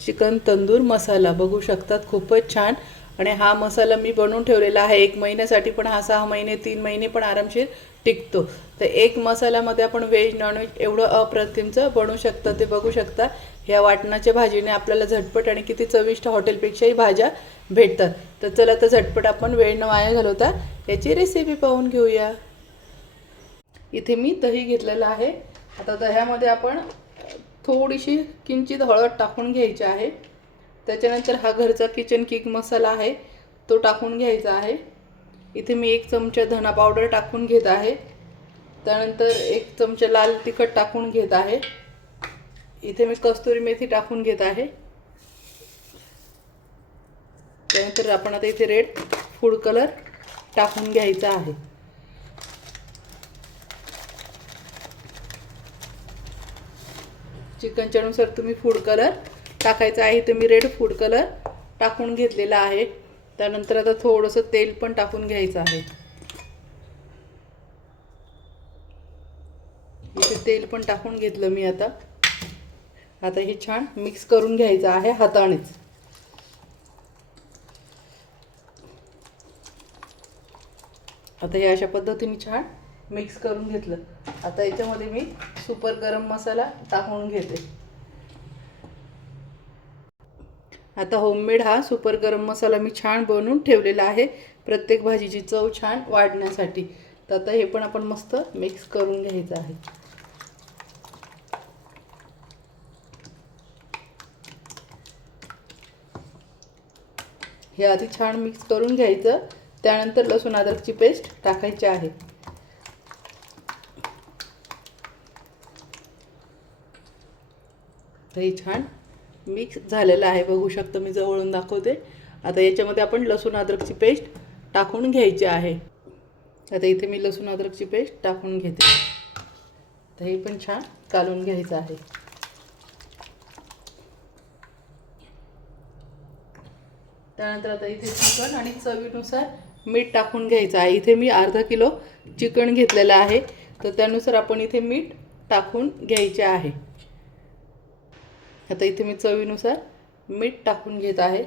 Chicken tandoor मसाला बघू शकतात, खूपच छान। आणि हा मसाला मी बनवून ठेवलेला आहे 1 महिन्यासाठी, पण हा 6 महिने 3 महिने पण आरामशीर टिकतो। तर एक मसाल्यामध्ये आपण व्हेज नॉनव्हेज एवढं अप्रतिमचं बनवू शकता ते बघू शकता। ह्या वाटणाच्या भाजीने आपल्याला झटपट आणि किती चविष्ट हॉटेलपेक्षाही भाज्या भेटतात। तर चला तर झटपट आपण वेळ न वाया घालवता याची रेसिपी पाहून घेऊया। इथे मी दही घेतलेलं आहे। आता दह्यामध्ये आपण थोडीशी किंचित हळद टाकून घ्यायची आहे। त्याच्यानंतर हा घरचा किचन किंग मसाला आहे तो टाकून घ्यायचा आहे। इथे मी 1 चमचा धना पावडर टाकून घेत आहे। त्यानंतर 1 चमचा लाल तिखट टाकून घेत आहे। इथे मी कस्तुरी मेथी टाकून घेत आहे। त्यानंतर आपण आता इथे रेड फूड कलर टाकून घ्यायचा आहे। चिकनच्या नुसार तुम्ही फूड कलर टाकायचा आहे। तर मी रेड फूड कलर टाकून घेतलेला आहे। त्यानंतर आता थोडंसं तेल पण टाकून घ्यायचं आहे। इथे तेल पण टाकून घेतलं मी आता हे छान मिक्स करून घ्यायचं आहे हातानेच। आता हे अशा पद्धतीने छान मिक्स करून घेतलं। आता याच्यामध्ये मी सुपर गरम मसाला टाकून घेते। आता होममेड हा सुपर गरम मसाला मी छान बनवून ठेवलेला आहे प्रत्येक भाजीची चव छान वाढण्यासाठी। तर आता हे पण आपण मस्त मिक्स करून घ्यायचं आहे। हे आधी छान मिक्स करून घ्यायचं। त्यानंतर लसूण अद्रकची पेस्ट टाकायची आहे। हे छान मिक्स झालेलं आहे बघू शकता, मी जवळून दाखवते। आता याच्यामध्ये आपण लसूण अद्रकची पेस्ट टाकून घ्यायची आहे। आता इथे मी लसूण अद्रकची पेस्ट टाकून घेते। तर हे पण छान कालवून घ्यायचं आहे। त्यानंतर आता इथे चिकन आणि चवीनुसार मीठ टाकून घ्यायचं आहे। इथे मी अर्धा किलो चिकन घेतलेलं आहे, तर त्यानुसार आपण इथे मीठ टाकून घ्यायचे आहे। आता इथे मी चवीनुसार मीठ टाकून घेत आहे।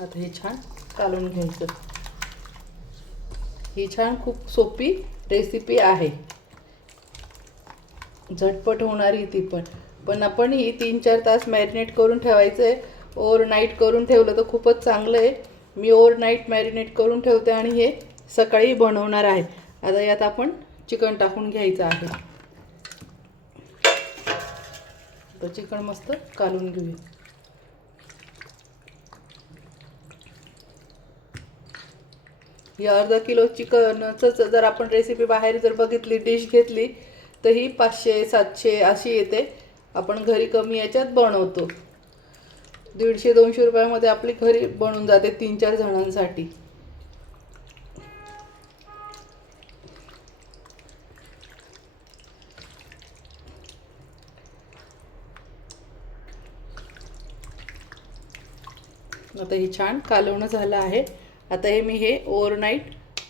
आता हे छान कालवून घ्यायचं। ही छान खूप सोपी रेसिपी आहे, झटपट होणारी ती पण आपण ही 3-4 तास मॅरिनेट करून ठेवायचं आहे। ओव्हरनाईट करून ठेवलं तर खूपच चांगलं आहे। मी ओव्हरनाईट मॅरिनेट करून ठेवते आणि हे सकाळी बनवणार आहे। आता यात आपण चिकन टाकून घ्यायचं आहे। तर चिकन मस्त कालवून घेऊया। ही अर्धा किलो चिकनचं जर आपण रेसिपी बाहेर जर बघितली डिश घेतली तर ही 500-700 अशी येते। आपण घरी कमी याच्यात बनवतो। 150-200 रुपयामध्ये आपली घरी बनून जाते 3-4 जणांसाठी। आता हे छान कालवणं झालं आहे। आता हे ओव्हरनाईट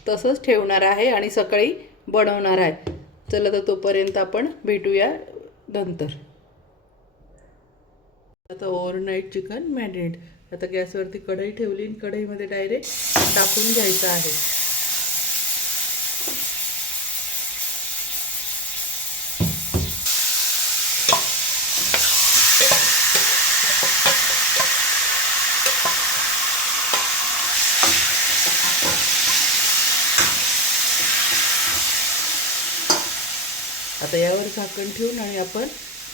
तसंच ठेवणार आहे आणि सकाळी बनवणार आहे। चला तर तोपर्यंत आपण भेटूया नंतर। आता ओव्हरनाईट चिकन मॅरिनेट, आता गॅसवरती कढई ठेवली आणि कढईमध्ये डायरेक्ट टाकून घ्यायचं आहे। आता यावर झाकण ठेवून आणि आपण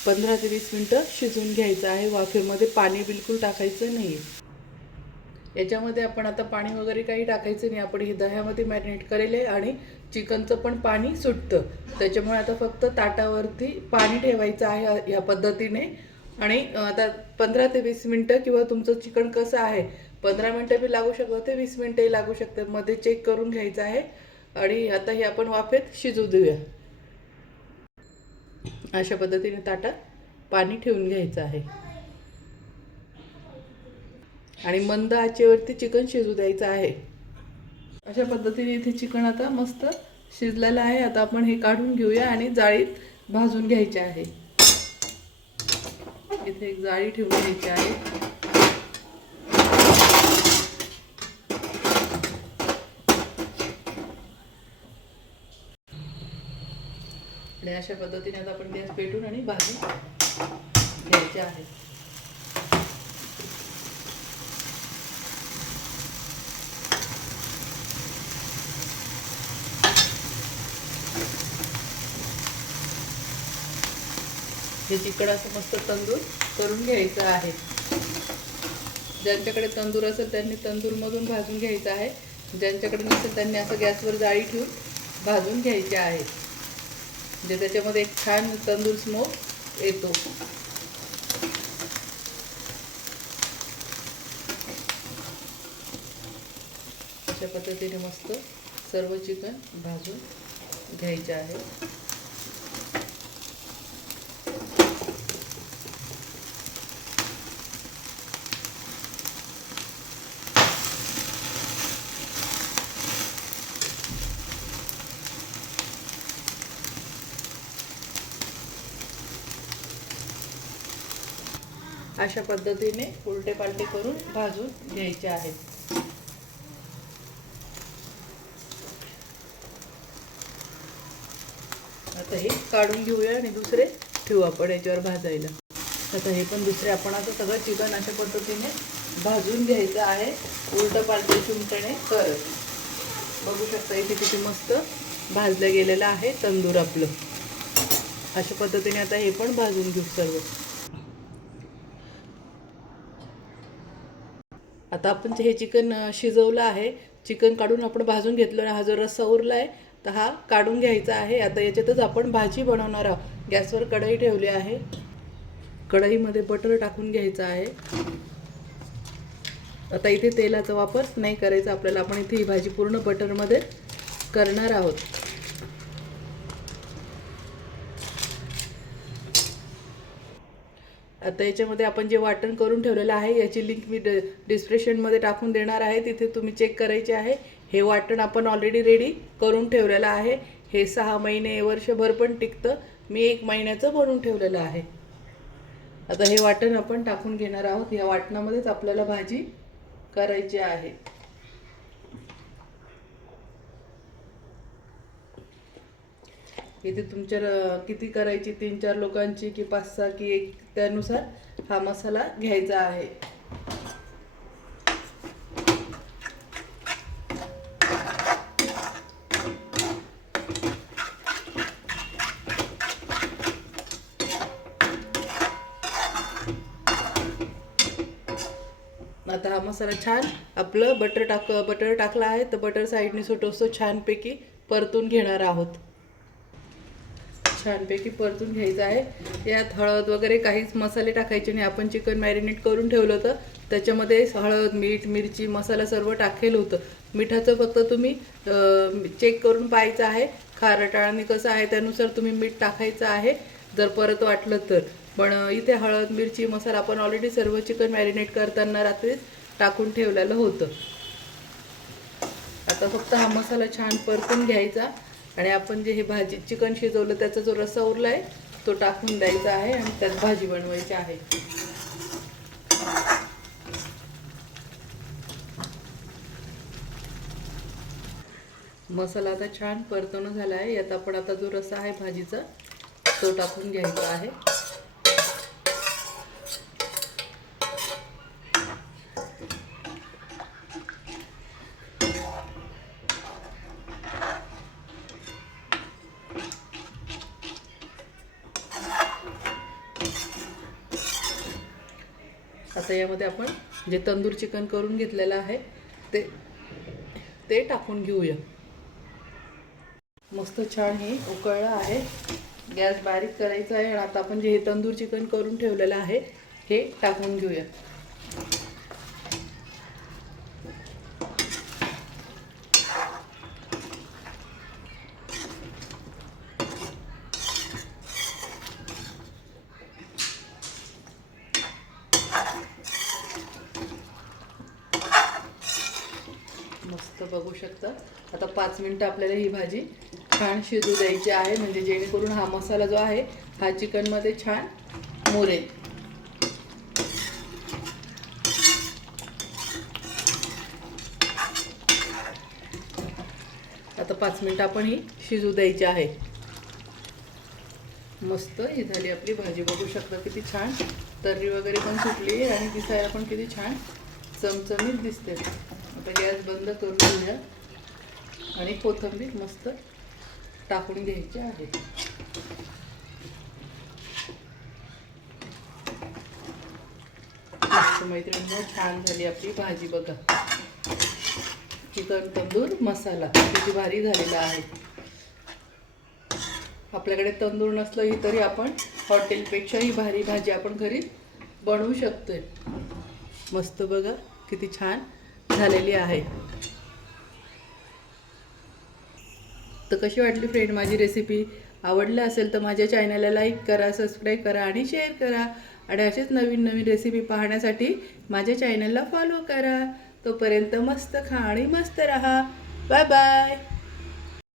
15 ते 20 मिनिटं शिजवून घ्यायचं आहे। वाफेमध्ये पाणी बिलकुल टाकायचं नाही। याच्यामध्ये आपण आता पाणी वगैरे काही टाकायचं नाही। आपण हे दह्यामध्ये मॅरिनेट करेल आहे आणि चिकनचं पण पाणी सुटतं, त्याच्यामुळे आता फक्त ताटावरती पाणी ठेवायचं आहे ह्या पद्धतीने। आणि आता 15 ते 20 मिनिटं किंवा तुमचं चिकन कसं आहे 15 मिनिटं बी लागू शकतं ते 20 मिनिटंही लागू शकतात, मध्ये चेक करून घ्यायचं आहे। आणि आता हे आपण वाफेत शिजू देऊया। अशा पद्धतीने ताटात पाणी ठेवून घ्यायचं आहे आणि मंद आचेवरती चिकन शिजू द्यायचं आहे। अशा पद्धतीने इथे चिकन आता मस्त शिजलेलं आहे। आता आपण हे काढून घेऊया आणि जाळीत भाजून घ्यायचे आहे। इथे एक जाळी ठेवून घ्यायची आहे. आणि अशा पद्धतीने आता आपण गॅस पेटून आणि भाजून घ्यायचे आहे. हे चिकन असं मस्त तंदूर करून घ्यायचं आहे. ज्यांच्याकडे तंदूर असेल त्यांनी तंदूरमधून भाजून घ्यायचं आहे. ज्यांच्याकडे नसेल त्यांनी असं गॅसवर जाळी ठेवून भाजून घ्यायचे आहे. म्हणजे त्याच्यामध्ये एक छान तंदूर स्मोक येतो. अशा पद्धतीने मस्त सर्व चिकन भाजून घ्यायचे आहे. अशा पद्धतीने उलटे पालटे करून भाजून घ्यायचे आहेत. आता हे काढून घेऊया आणि दुसरे ठेवू आपण याच्यावर भाजायला. आता हे पण दुसरे आपण आता सगळं चिकन अशा पद्धतीने भाजून घ्यायचं आहे, उलट पालटे चिमटणे करत. बघू शकता इथे किती मस्त भाजलं गेलेलं आहे तंदूर आपलं. अशा पद्धतीने आता हे पण भाजून घेऊ सर्व. आता आपण हे चिकन शिजवलं आहे, चिकन काढून आपण भाजून घेतलं. हा जो रस्सा उरला आहे तर हा काढून घ्यायचा आहे. आता याच्यातच आपण भाजी बनवणार आहोत. गॅसवर कढई ठेवली आहे. कढईमध्ये बटर टाकून घ्यायचं आहे. आता इथे तेलाचा वापर नाही करायचा आपल्याला. आपण इथे ही भाजी पूर्ण बटरमध्ये करणार आहोत. आता याच्यामध्ये आपण जे वाटण करून ठेवलेलं आहे याची लिंक मी डिस्क्रिप्शनमध्ये टाकून देणार आहे. तिथे तुम्ही चेक करायचे आहे. हे वाटण आपण ऑलरेडी रेडी करून ठेवलेलं आहे. हे 6 महिने वर्षभर पण टिकतं. मी 1 महिन्याचं बनवून ठेवलेलं आहे. आता हे वाटण आपण टाकून घेणार आहोत. या वाटणामध्येच आपल्याला भाजी करायची आहे. इथे तुमच्या किती करायची, 3-4 लोकांची की 5-6 की 1, त्यानुसार हा मसाला घ्यायचा आहे. आता हा मसाला छान आपलं बटर टाकला आहे तर बटर साईडने सुटवतो छानपैकी परतून घेणार आहोत. छानपैकी परतून घ्यायचं आहे. यात हळद वगैरे काहीच मसाले टाकायचे नाही. आपण चिकन मॅरिनेट करून ठेवलं होतं त्याच्यामध्ये हळद, मीठ, मिरची, मसाला सर्व टाकलेलं होतं. मिठाचं फक्त तुम्ही चेक करून पाहायचं आहे. खारट आणि कसं आहे त्यानुसार तुम्ही मीठ टाकायचं आहे जर परत वाटलं तर. पण इथे हळद, मिरची, मसाला आपण ऑलरेडी सर्व चिकन मॅरिनेट करताना रात्री टाकून ठेवलेलं होतं. आता फक्त हा मसाला छान परतून घ्यायचा आणि आपण जे हे भाजी चिकन शिजवलं त्याचा जो रस्सा उरला आहे तो टाकून द्यायचा आहे आणि त्यात भाजी बनवायची आहे. मसाला आता छान परतवणं झाला आहे. यात आपण आता जो रस्सा आहे भाजीचा तो टाकून घ्यायचा आहे. आता यामध्ये आपण जे तंदूर चिकन करून घेतलेलं आहे ते टाकून घेऊया. मस्त छान हे उकळलं आहे. गॅस बारीक करायचा आहे आणि आता आपण जे हे तंदूर चिकन करून ठेवलेलं आहे हे टाकून घेऊया. मस्त बघू शकता. आता 5 मिनिटं आपल्याला ही भाजी छान शिजू द्यायची आहे म्हणजे जेणेकरून हा मसाला जो आहे हा चिकनमध्ये छान मुरेल. 5 मिनिटं आपण ही शिजू द्यायची आहे. मस्त ही झाली आपली भाजी. बघू शकता किती छान तर्री वगैरे पण सुटली आणि दिसायला पण किती छान चमचमीत दिसते. आता गॅस बंद करून घेऊया आणि कोथिंबीर मस्त टाकून घ्यायची आहे. मस्त मैत्रिणींनो छान झाली आपली भाजी. बघा चिकन तंदूर मसाला किती भारी झालेला आहे. आपल्याकडे तंदूर नसलंही तरी आपण हॉटेलपेक्षाही भारी भाजी आपण घरी बनवू शकतोय. मस्त बघा किती छान झालेली आहे. तर कशी वाटली फ्रेंड माझी रेसिपी? आवडलं असेल तर माझ्या चॅनलला लाईक करा, सबस्क्राईब करा आणि शेअर करा. आणि असेच नवीन नवीन रेसिपी पाहण्यासाठी माझ्या चॅनलला फॉलो करा. तोपर्यंत मस्त खा आणि मस्त रहा. Bye bye.